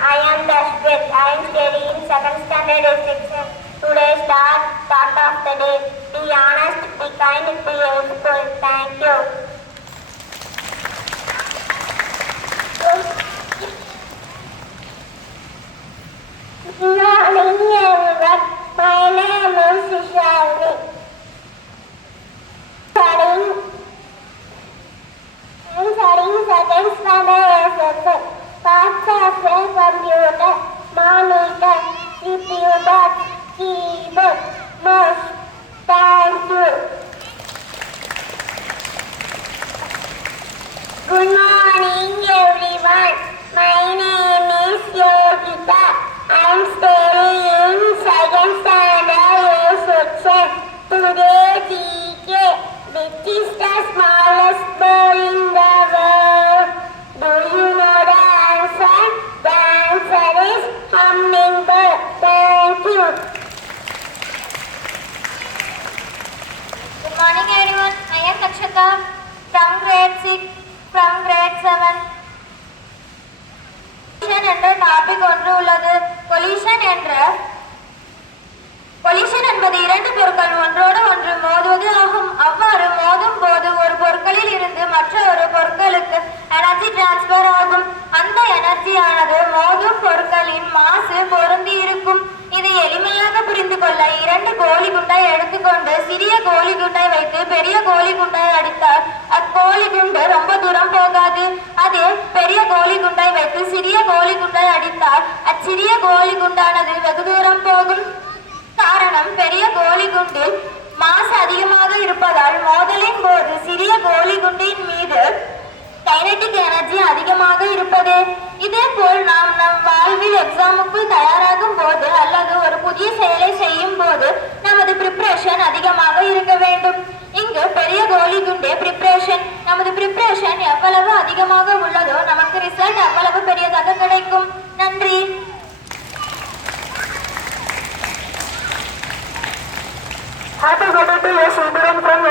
I am Dashprit. I am studying second standard section. Today's thought of the day. Be honest, be kind, be helpful. Thank you. Good morning everyone. My name is Shalini. Studying second standard section. Parts of a computer, monitor, CPU box, keyboard, mouse. Thank you. Good morning everyone. My name is Yogita. I am studying second standard section. Today GK, which is the smallest bird in the world? Do you know the answer? The answer is hummingbird. Thank you. Good morning everyone. I am Nakshata from grade 6, from grade 7. Collision என்ற டாபிக் ஒன்று உள்ளது. கொலிஷன் என்பது இரண்டு பொருட்கள் ஒன்றோடு ஒன்று மோதுவது ஆகும். அவ்வாறு மோதும் போது ஒரு பொருட்களில் இருந்து மற்றொரு பொருட்களுக்கு எனர்ஜி டிரான்ஸ்பர் ஆகும். அந்த எனர்ஜியானது மோதும் பொருட்களின் மாசு பொருந்தி இருக்கும். இதை எளிமையாக புரிந்து கொள்ள இரண்டு கோலி குண்டை எடுத்துக்கொண்டு சிறிய கோலி குண்டை வைத்து பெரிய கோலி குண்டை அடித்தால் அக்கோலி குண்டு ரொம்ப தூரம் போகாது. அதே பெரிய கோலி குண்டை வைத்து சிறிய கோலி குண்டை அடித்தால் அச்சிறிய கோலி குண்டானது வெகு தூரம் போகும். காரணம், பெரிய கோலி குண்டில் மாசு அதிகமாக இருப்பதால் மோதலின் போது சிறிய கோலி குண்டின் மீது கைனடிக் எனர்ஜி அதிகமாக இருப்பது. இதே போல் நாம் நம் வாழ்வில் எக்ஸாமுக்கு தயாராகும் போது அல்லது ஒரு புதிய செயலை செய்யும் போது நமது ப்ரிப்பரேஷன் அதிகமாக இருக்க வேண்டும். இங்கு பெரிய கோலி குண்டே ப்ரிப்பரேஷன். நமது ப்ரிப்பரேஷன் எவ்வளவு அதிகமாக உள்ளதோ நமக்கு ரிசல்ட் அவ்வளவு பெரியதாக கிடைக்கும். நன்றி. Happy birthday to your student from